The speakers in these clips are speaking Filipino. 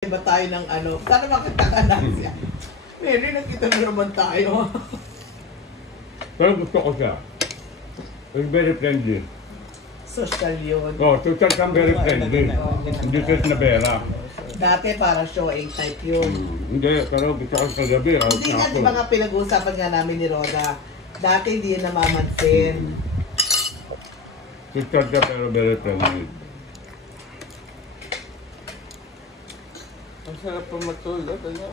Iba tayo ng ano, sana makita ka na siya. Mary, nakita na naman tayo. Pero gusto ko siya. It's very friendly. Social yun. Oh, social kang very friendly. Hindi siya nabera. Dati para show A type yun. Hindi, pero gusto ko sa gabi. Hindi nga, di ba nga pinag-uusapan nga namin ni Roda. Dati hindi yun namamansin. Social siya pero very friendly. Ang sarap pa matulog, ano?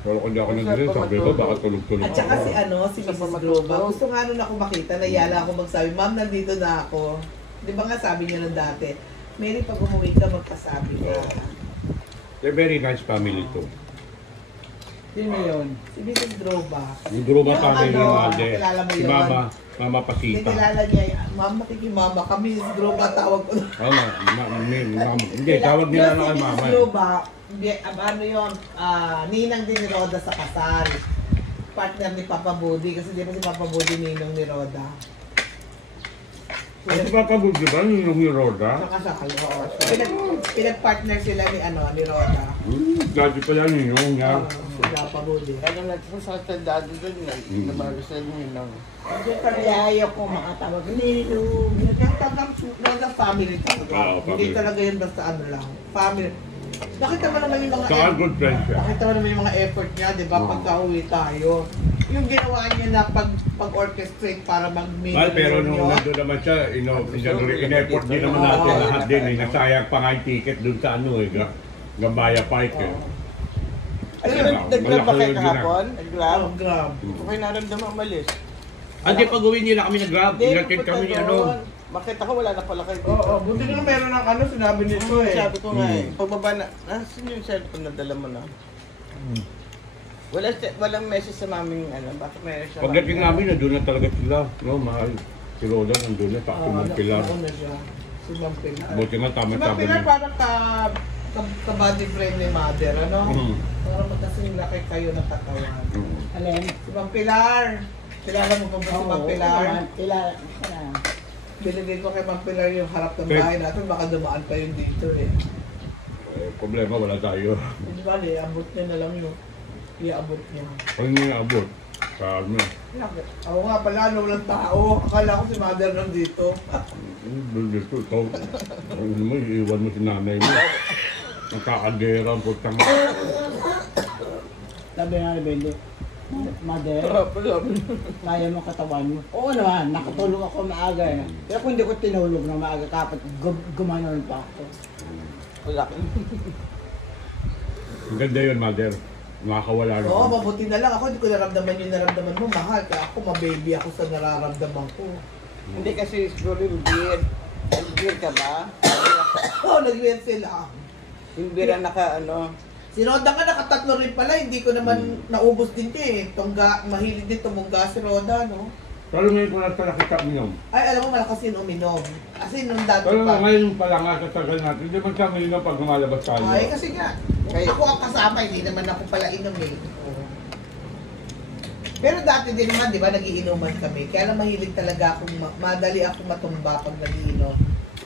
Pero kung di ako nandito, sabi ko baka tulog-tulog At saka ako. si ano, si Mrs. Droba. Gusto nga nun ako makita, nayala ako magsabi, Ma'am, nandito na ako. Di ba nga sabi niyo nun dati, Mary, pag umuwi ka, magpasabi ka. They're very nice family too. Sino yun? Si Mrs. Droba. Yung Droba Yung family ano, ng Alde. kilala mo Si yun? Mama Pasita. Kilala niya, Ma'am, makikimama kami, Mrs. Droba, tawag ko. Oo nga, hindi, tawag nila na kay Si Mama. Mrs. Droba, ano yun, ninang din ni Roda sa kasal. Partner ni Papa Budi, kasi di ba si Papa Budi ninong ni Roda? Ay, si Papa Budi ba? Yung Roda? Sa kasal, oo. Pinag-partner sila ni, ni Roda. Dati pala ninong niya. Si Papa Budi. Kaya nagsasalta dado doon, nabalo sa ninang. Kaya ayaw ko makatawag. Nagtatawag Roda family talaga. Oo, Hindi family. talaga yun basta ano lang. Family. Nakita mo naman yung mga Saka good friend siya. Nakita mo naman yung mga effort niya, di ba? Pagka-uwi tayo. Yung ginawa niya na pag-orchestrate para mag-meet. Well, pero nung nandun naman siya, in-effort din naman natin lahat din. Nasayang pa nga yung ticket dun sa ano eh. Gambaya Park eh. Ay, Ayun, nag-grab ba malaki kayo yun din, kahapon? Nag-grab? Grab. Okay, naramdaman umalis. Hindi, pag-uwi nila kami nag-grab. Inatid pupunta kami ni doon. ano. Makita ko wala na pala kayo dito. Oo, buti nga meron ng ano, sinabi nito eh. Sabi ko nga eh, pagbaba na, sino yung cellphone na dala mo na? Walang message sa maming ano, bakit meron siya? Pagdating namin, nandun na talaga sila. No, mahal. Si Roda nandun na, takto ng pilar. Ano na siya? Si Ma'am Pilar. Buti nga Si tama-tama Ma'am Pilar niya. parang ka-body friend ni Mother, ano? Parang magkasing laki kayo ng katawan. Alin? Si Ma'am Pilar. Kilala mo ba si Ma'am Pilar? Kilala. Binigay ko kay Ma'am Pilar yung harap ng bahay natin, baka dumaan pa yun dito eh. Problema, wala tayo. Hindi ba, iabot niya na lang yun. Iabot niya. Ano yung abot? Sa ano? Ako nga pala, ano, walang tao. Akala ko si Mother nandito. Doon dito, ikaw. Ano mo, iiwan mo si nanay mo. Ang kakadera, ang putang. Sabi nga ni Bendy, Mother, kaya mo katawan mo. Oo naman, nakatulog ako maaga eh. Pero kung hindi ko tinulog na maaga, kapat gumanon pa ako. Wala. Ang ganda yun, mother. Makakawala Oo, na. mabuti na lang. Ako hindi ko naramdaman yung naramdaman mo. Mahal. Kaya ako, mababy ako sa nararamdaman ko. Hindi kasi siguro yung beer. Nag-beer ka ba? Oo, nag-wear sila. Yung beer ang naka ano. Si Roda nga nakatatlo rin pala. Hindi ko naman naubos din eh. Mahilig din tumungga si Roda, no? Pero ngayon ko na pala kita minom. Ay, alam mo, malakas yun uminom. Kasi nung dati Pero pa. ngayon pa lang nga katagal natin. Hindi man kami minom pag lumalabas tayo. Ay, kasi nga, ako ang kasama, hindi naman ako pala inom eh. Pero dati din naman, di ba, nagiinuman kami. Kaya lang mahilig talaga akong, madali akong matumba pag nagiinom.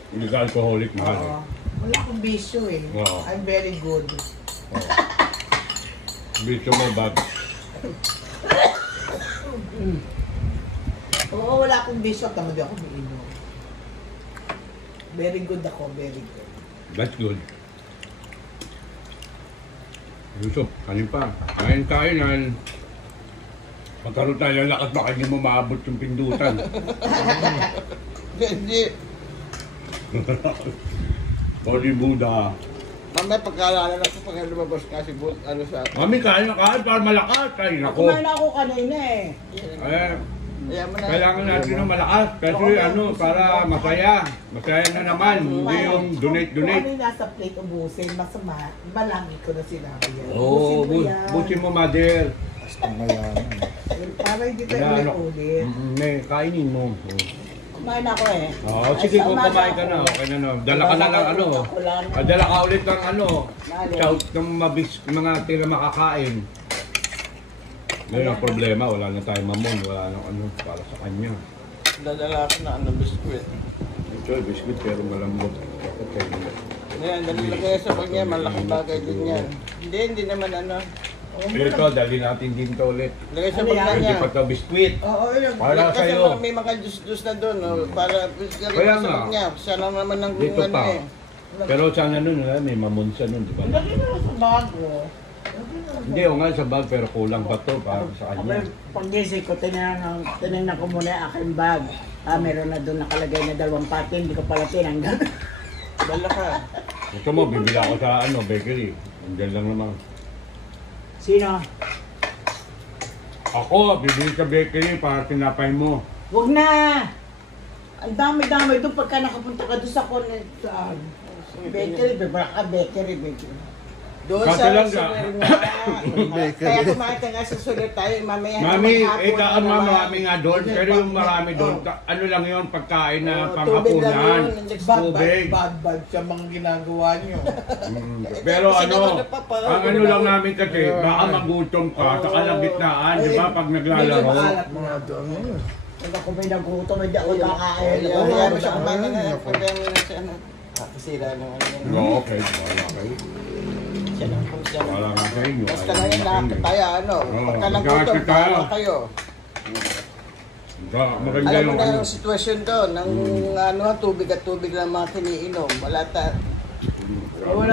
Hindi ka alcoholic, mahal. Oo. Wala akong bisyo eh. Oo. I'm very good. Bitch mo bad. Oo, wala akong bisyo. Tama di ako umiinom. Very good ako, very good. That's good. Yusuf, kanin pa. Kain tayo nan. Magkaroon tayo ng lakas baka hindi mo maabot yung pindutan. Hindi. Holy Buddha. Mamaya pagkaalala na ko pag lumabas kasi ano sa Mami, kain na kain para malakas. Kain ako. Kumain ako kanina eh. Eh, Kaya mo na. kailangan natin ng malakas. Kasi ano, para masaya. Masaya na naman. Hindi yung Kung donate-donate. ano yung nasa plate ubusin, masama, malangit ko na sinabi yan. Oo, Ubusin mo yan. busin mo, mother. Para hindi tayo Wala, ano. ulit-ulit. Kainin mo. Kumain ako eh. Oo, sige, kung kumain ka na, okay na no. Dala ka na lang ano. Dala ka ulit ng ano. Chout ng mga tira makakain. Ngayon ang problema, wala na tayong mamon, wala na ano para sa kanya. Dadala ko na ano biskwit. Ito, biscuit pero malambot. Okay. Yan, nalagay sa kanya, malaking bagay din yan. Hindi naman ano. Ito, dali natin din to ulit. Lagay sa Ano yan? bagay Hindi niya. pa to biskwit. Oo, yun. Para Kasi sa'yo. may mga juice na doon, para lagay Kaya sa nga. bag niya. Siya lang naman ang Dito ano pa. eh. Pero sana nun, may mamunsa nun, di ba? Lagi na lang sa bago. Hindi, o nga sa bag, pero kulang pa to para sa kanya. Pag-gising ko, tinignan ko muna yung aking bag. Meron na doon nakalagay na 2 pati, hindi ko pala tinanggal. Bala ka. Gusto mo, bibila ako sa bakery. Andiyan lang naman. Sino? Ako, bibili sa bakery para tinapay mo. Huwag na! Ang dami-dami doon pagka nakapunta ka doon sa bakery, bakery. Doon Kasi sa lang sulit nga. Kaya kumain ka nga sa sulit tayo, mamaya Mami, maghapon kaan na naman. marami nga doon, pero yung marami doon, ano lang yun, pagkain na Tubig lang panghapunan. yun. Tubig. Bad siya mga ginagawa niyo. Pero Kasi ano, naman napaparo, ang ano lang namin kasi, baka magutom ka sa kalagitnaan, di ba, pag naglalaro. Maalat mo nga doon. Pag ako may nagutom, hindi ako kakain. Kaya mo siya kumain na, kaya mo na siya ano. Kakasira ng ano yan. No, okay, wala kayo. Siya lang po siya. Wala nga sa inyo. Basta lang yung nakakataya, ano. Oo, Pagka nagutom, magkakasya tayo. bawa kayo. Maganda Alam mo yung na ano. yung sitwasyon doon, ng ano, tubig at tubig lang mga kiniinom. Wala ta.